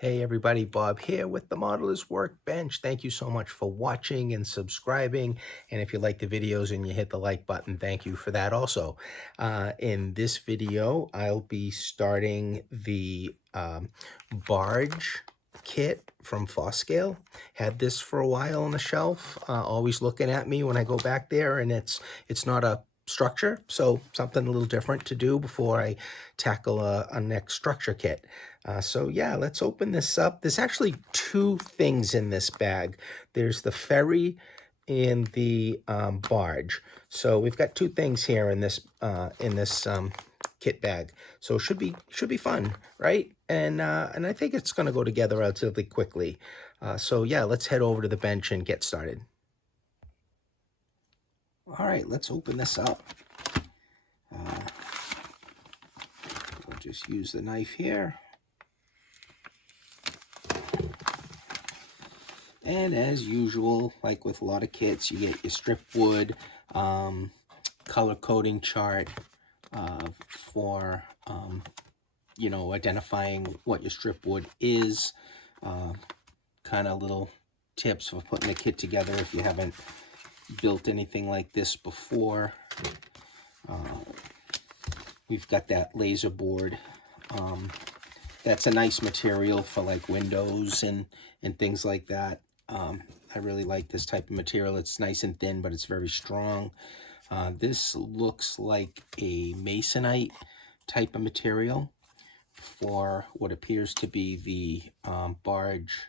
Hey everybody, Bob here with the Modeler's Workbench. Thank you so much for watching and subscribing. And if you like the videos and you hit the like button, thank you for that also. In this video, I'll be starting the Barge kit from Foscale. Had this for a while on the shelf, always looking at me when I go back there, and it's not a structure, so something a little different to do before I tackle a next structure kit. So yeah, let's open this up. There's actually two things in this bag. There's the ferry and the barge. So we've got two things here in this kit bag. So it should be fun, right? And I think it's going to go together relatively quickly. So yeah, let's head over to the bench and get started. All right, let's open this up. We'll just use the knife here. And as usual, like with a lot of kits, you get your strip wood, color coding chart for, identifying what your strip wood is, kind of little tips for putting the kit together if you haven't built anything like this before. We've got that laser board. That's a nice material for like windows and things like that. I really like this type of material. It's nice and thin, but it's very strong. This looks like a masonite type of material for what appears to be the barge,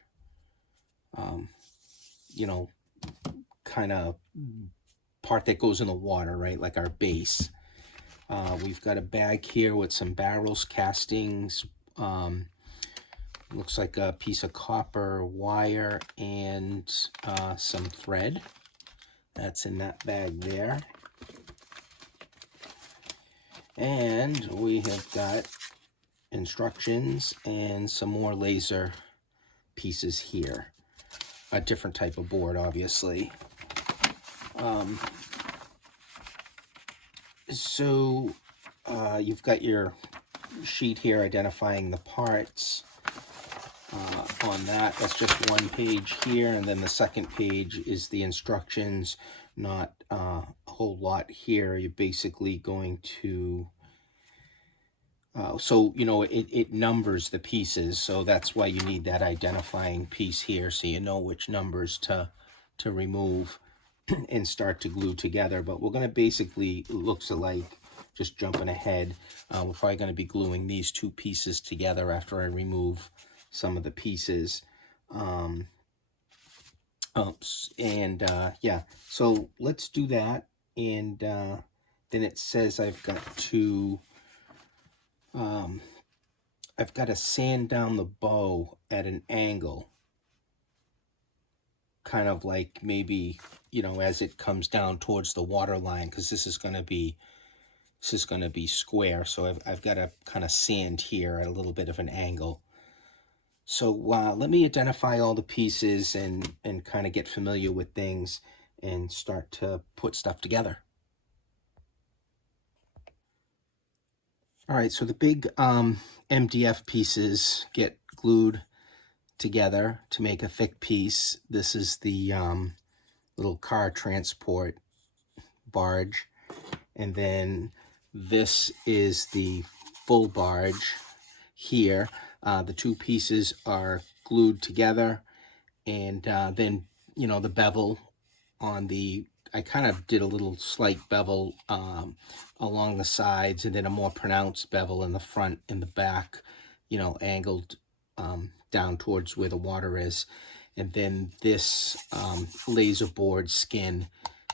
kind of part that goes in the water, right? Like our base. We've got a bag here with some barrels, castings, looks like a piece of copper wire and some thread. That's in that bag there. And we have got instructions and some more laser pieces here. A different type of board, obviously. So you've got your sheet here identifying the parts. On that's just one page here, and then the second page is the instructions. Not a whole lot here. You're basically going to it numbers the pieces, so that's why you need that identifying piece here, so you know which numbers to remove and start to glue together. But we're going to basically, it looks like, just jumping ahead, we're probably going to be gluing these two pieces together after I remove some of the pieces. Yeah, so let's do that. And then it says I've got to sand down the bow at an angle, kind of like maybe, as it comes down towards the water line, because this is going to be square. So I've got to kind of sand here at a little bit of an angle. So let me identify all the pieces and kind of get familiar with things and start to put stuff together. All right, so the big MDF pieces get glued together to make a thick piece. This is the little car transport barge, and then this is the full barge here. The two pieces are glued together, and then the bevel on the, I kind of did a little slight bevel along the sides, and then a more pronounced bevel in the front and the back, angled down towards where the water is. And then this laser board skin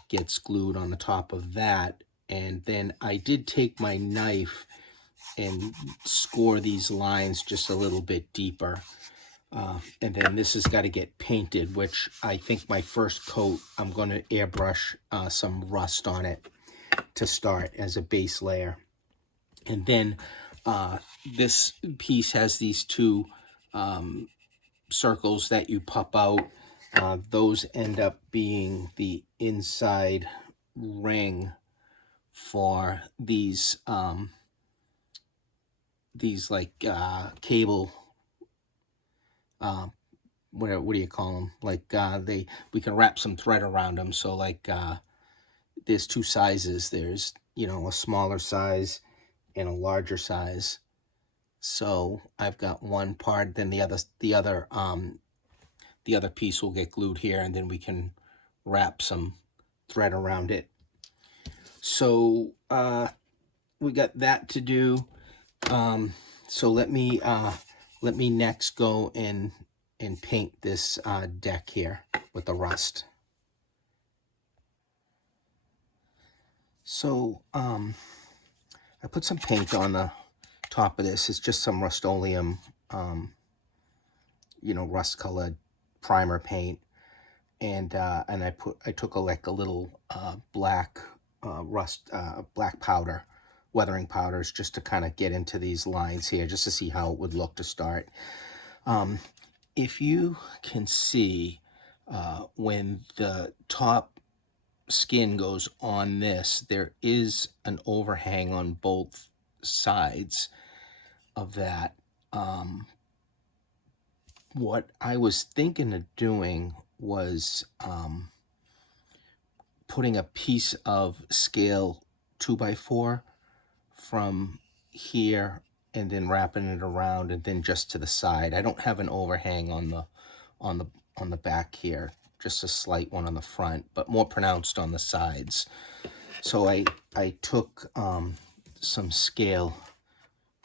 gets glued on the top of that. And then I did take my knife and score these lines just a little bit deeper. And then this has got to get painted, which I think my first coat, I'm going to airbrush some rust on it to start as a base layer. And then this piece has these two circles that you pop out. Those end up being the inside ring for these like cable what do you call them? Like we can wrap some thread around them. So like there's two sizes. There's, you know, a smaller size and a larger size. So I've got one part, then the other piece will get glued here, and then we can wrap some thread around it. So we got that to do. So let me next go and paint this deck here with the rust. So I put some paint on the top of this. It's just some Rust-Oleum, you know, rust-colored primer paint, and I took a little black black powder, weathering powders, just to kind of get into these lines here, just to see how it would look to start. If you can see, when the top skin goes on this, there is an overhang on both sides of that. What I was thinking of doing was putting a piece of scale 2x4 from here and then wrapping it around and then just to the side. I don't have an overhang on the back here, just a slight one on the front, but more pronounced on the sides. So I took some scale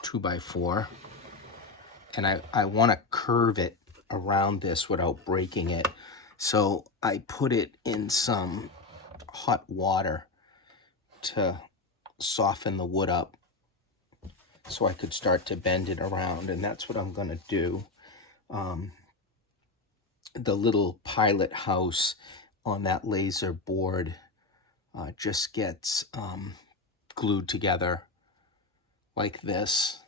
2x4, and I want to curve it around this without breaking it. So I put it in some hot water to soften the wood up so I could start to bend it around, and that's what I'm going to do. The little pilot house on that laser board just gets glued together like this.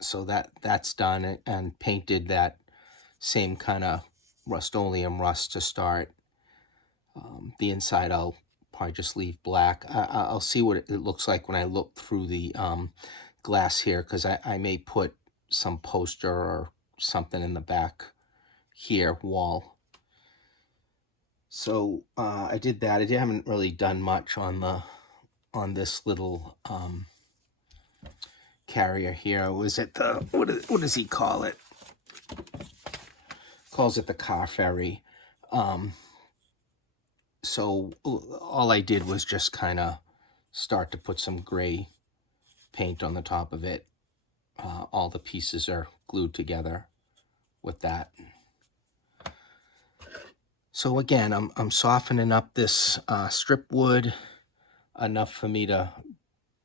So that's done, and painted that same kind of Rust-Oleum rust to start. The inside I'll probably just leave black. I'll see what it looks like when I look through the glass here, because I may put some poster or something in the back here wall. So I did that. I haven't really done much on this little carrier here. Was it the what does he call it? Calls it the car ferry. So all I did was just kind of start to put some gray paint on the top of it. All the pieces are glued together with that. So again, I'm softening up this strip wood enough for me to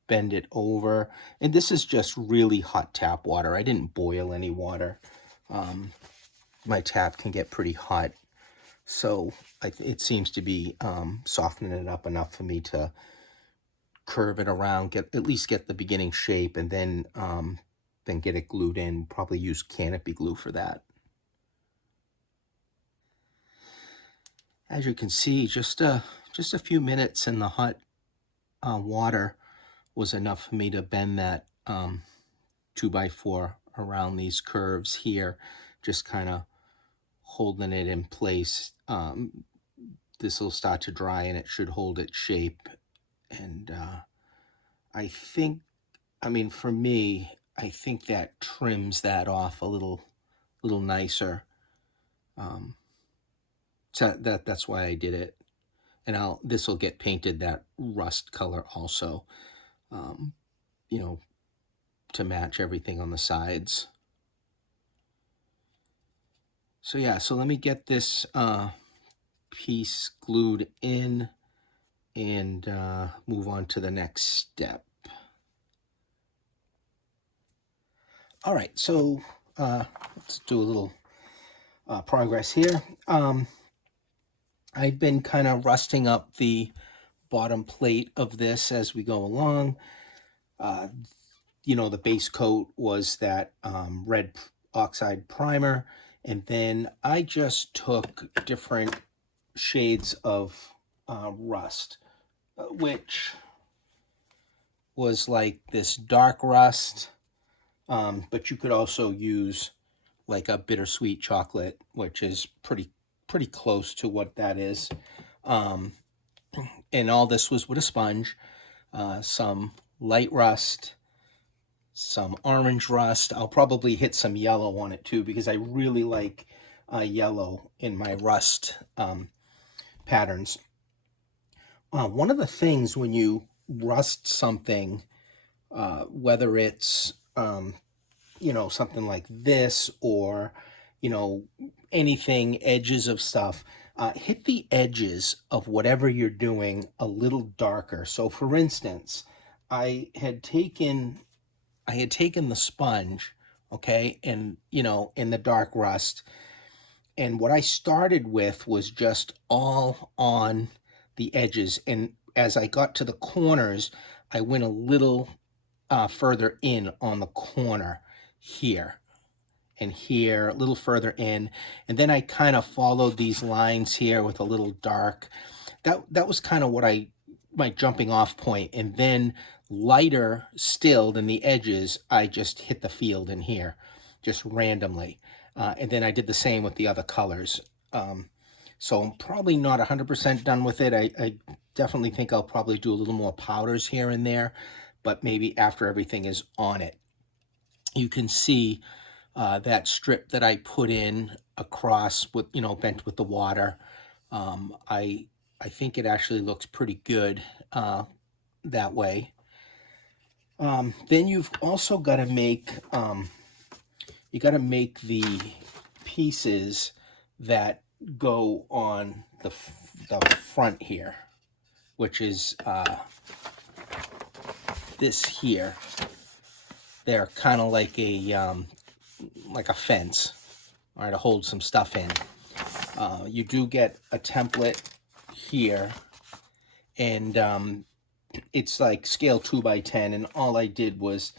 bend it over. And this is just really hot tap water. I didn't boil any water. My tap can get pretty hot. So it seems to be softening it up enough for me to curve it around, at least get the beginning shape, and then get it glued in. Probably use canopy glue for that. As you can see, just a few minutes in the hot water was enough for me to bend that 2x4 around these curves here, just kind of holding it in place. This will start to dry and it should hold its shape. And I think, for me, I think that trims that off a little nicer. So that's why I did it. And this will get painted that rust color also, to match everything on the sides. So yeah, so let me get this piece glued in and move on to the next step. All right, so let's do a little progress here. I've been kind of rusting up the bottom plate of this as we go along. The base coat was that red oxide primer, and then I just took different shades of rust, which was like this dark rust, but you could also use like a bittersweet chocolate, which is pretty close to what that is. And all this was with a sponge, some light rust, some orange rust. I'll probably hit some yellow on it too, because I really like yellow in my rust patterns. One of the things when you rust something, whether it's something like this, or anything, edges of stuff, hit the edges of whatever you're doing a little darker. So for instance, I had taken the sponge, okay, and in the dark rust, and what I started with was just all on the edges, and as I got to the corners, I went a little further in on the corner here and here, a little further in, and then I kind of followed these lines here with a little dark. That was kind of my jumping off point, and then lighter still than the edges, I just hit the field in here, just randomly, and then I did the same with the other colors. So I'm probably not 100% done with it. I definitely think I'll probably do a little more powders here and there, but maybe after everything is on it. You can see that strip that I put in across with, bent with the water. I think it actually looks pretty good that way. Then you've also got to make the pieces that go on the front here, which is this here. They're kind of like a fence, all right, to hold some stuff in. You do get a template here, and it's like scale 2x10, and all I did was,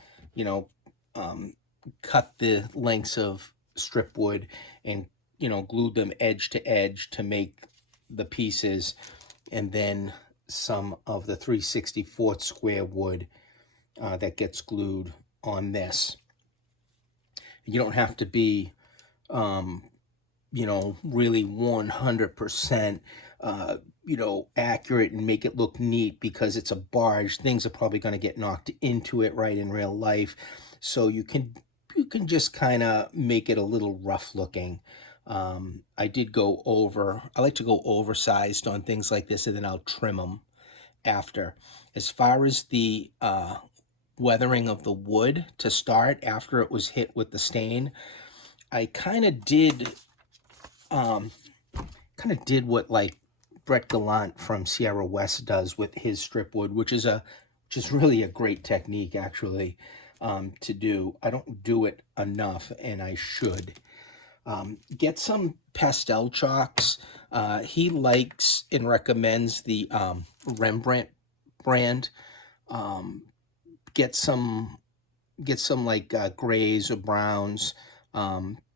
cut the lengths of strip wood and, glued them edge to edge to make the pieces, and then some of the 3/64 square wood that gets glued on this. You don't have to be, really 100%, accurate and make it look neat, because it's a barge. Things are probably going to get knocked into it right in real life. So you can just kind of make it a little rough looking. I like to go oversized on things like this, and then I'll trim them after. As far as the weathering of the wood to start after it was hit with the stain, I kind of did what like Brett Gallant from Sierra West does with his strip wood, which is really a great technique, actually, to do. I don't do it enough, and I should. Get some pastel chalks. He likes and recommends the Rembrandt brand. Get some like grays or browns,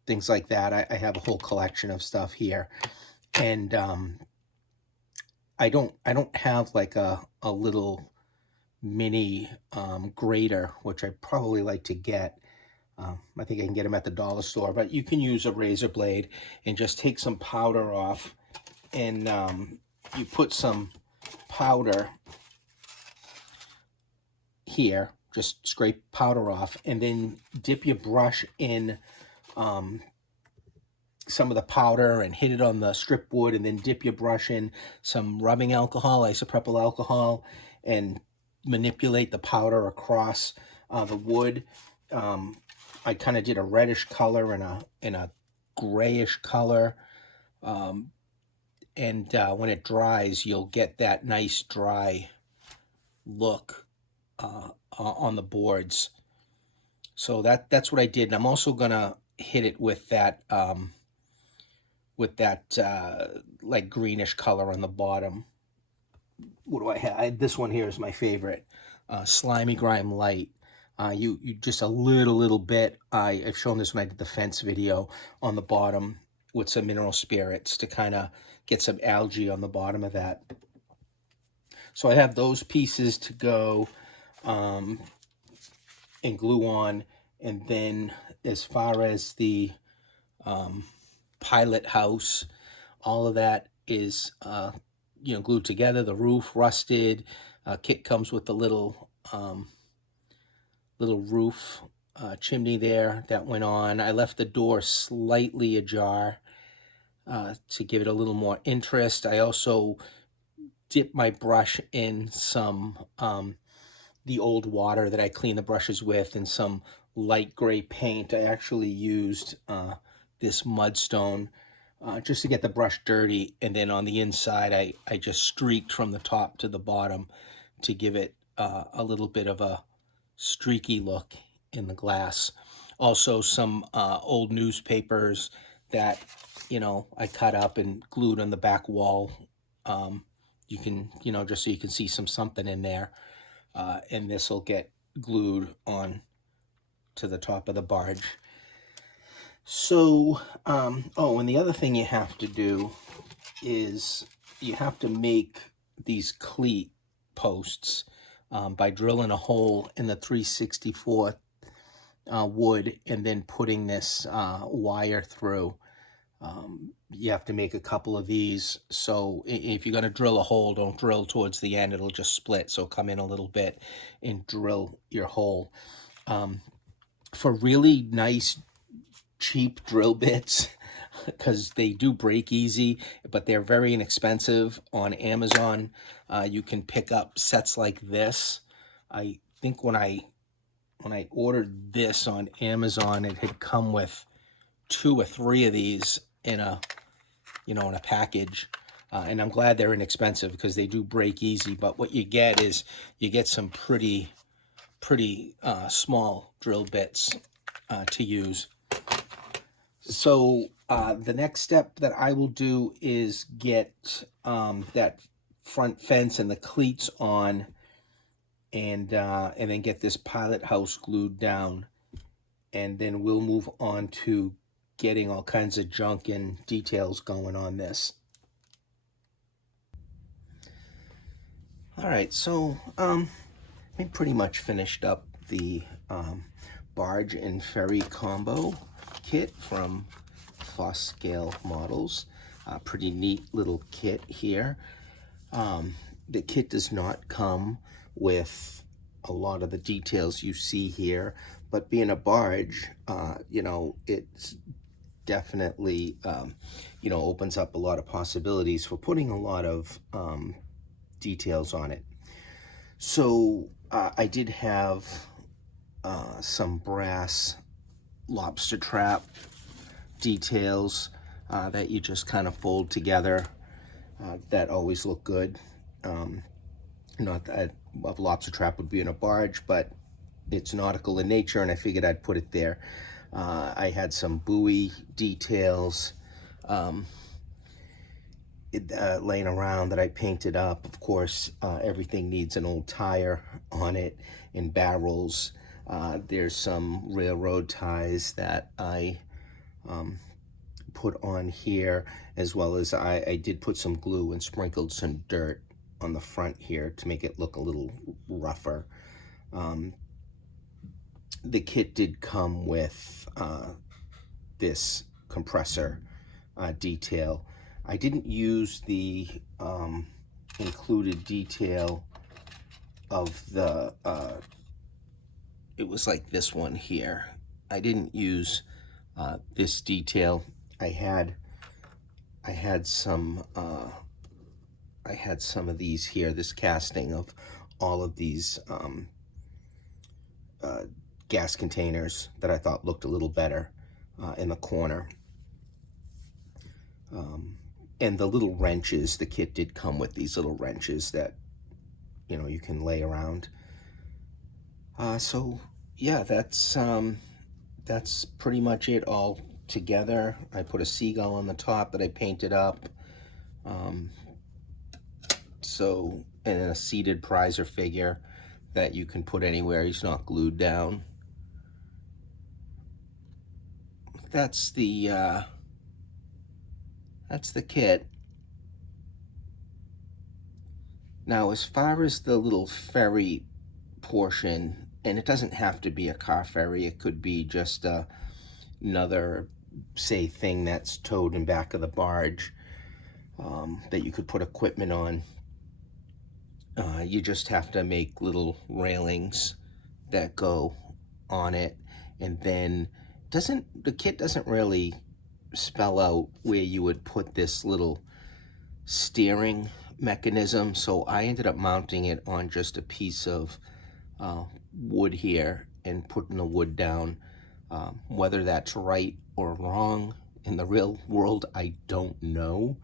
things like that. I have a whole collection of stuff here, and I don't have like a little mini grater, which I probably like to get. I think I can get them at the dollar store, but you can use a razor blade and just take some powder off, and you put some powder here, just scrape powder off, and then dip your brush in some of the powder and hit it on the strip wood, and then dip your brush in some rubbing alcohol, isopropyl alcohol, and manipulate the powder across the wood. I kind of did a reddish color and a grayish color, and when it dries, you'll get that nice dry look on the boards. So that's what I did, and I'm also gonna hit it with that like greenish color on the bottom. What do I have? This one here is my favorite, Slimy Grime Light. You just a little bit. I've shown this when I did the fence video, on the bottom with some mineral spirits to kind of get some algae on the bottom of that. So I have those pieces to go and glue on, and then as far as the pilot house. All of that is glued together. The roof rusted. Kit comes with the little roof chimney there that went on. I left the door slightly ajar to give it a little more interest. I also dipped my brush in some the old water that I clean the brushes with and some light gray paint. I actually used this mudstone just to get the brush dirty, and then on the inside I just streaked from the top to the bottom to give it a little bit of a streaky look in the glass. Also some old newspapers that I cut up and glued on the back wall. You can just so you can see something in there, and this will get glued on to the top of the barge. So and the other thing you have to do is you have to make these cleat posts by drilling a hole in the 3/64 wood and then putting this wire through. You have to make a couple of these. So if you're going to drill a hole, don't drill towards the end. It'll just split. So come in a little bit and drill your hole. For really nice, cheap drill bits, because they do break easy, but they're very inexpensive on Amazon. You can pick up sets like this. I think when I ordered this on Amazon, it had come with 2 or 3 of these in a package. And I'm glad they're inexpensive because they do break easy. But what you get is you get some pretty small drill bits to use. So the next step that I will do is get that front fence and the cleats on, and then get this pilot house glued down, and then we'll move on to getting all kinds of junk and details going on this. All right, so we pretty much finished up the barge and ferry combo kit from Foscale Models. Pretty neat little kit here. The kit does not come with a lot of the details you see here, but being a barge, it's definitely opens up a lot of possibilities for putting a lot of details on it. So I did have some brass lobster trap details that you just kind of fold together that always look good. Not that a lobster trap would be in a barge, but it's nautical in nature, and I figured I'd put it there. I had some buoy details laying around that I painted up. Of course, everything needs an old tire on it and barrels. There's some railroad ties that I put on here, as well as I did put some glue and sprinkled some dirt on the front here to make it look a little rougher. The kit did come with this compressor detail. I didn't use the included detail of the, it was like this one here. I didn't use this detail. I had some of these here, this casting of all of these gas containers that I thought looked a little better in the corner. And the little wrenches, the kit did come with these little wrenches that, you can lay around. So yeah, that's pretty much it all together. I put a seagull on the top that I painted up. And a seated prizer figure that you can put anywhere. He's not glued down. That's the kit. Now, as far as the little ferry portion, and it doesn't have to be a car ferry, it could be just another say, thing that's towed in back of the barge that you could put equipment on. You just have to make little railings that go on it, and then the kit doesn't really spell out where you would put this little steering mechanism, so I ended up mounting it on just a piece of wood here and putting the wood down. Whether that's right or wrong in the real world, I don't know.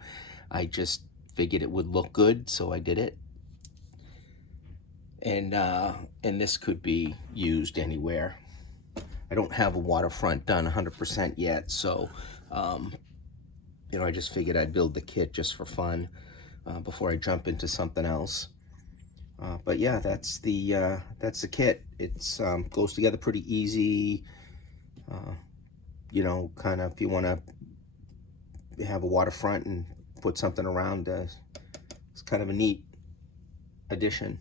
I just figured it would look good, so I did it. And this could be used anywhere. I don't have a waterfront done 100% yet, so I just figured I'd build the kit just for fun before I jump into something else. But yeah, that's the kit. It's goes together pretty easy. Kind of if you want to have a waterfront and put something around, it's kind of a neat addition.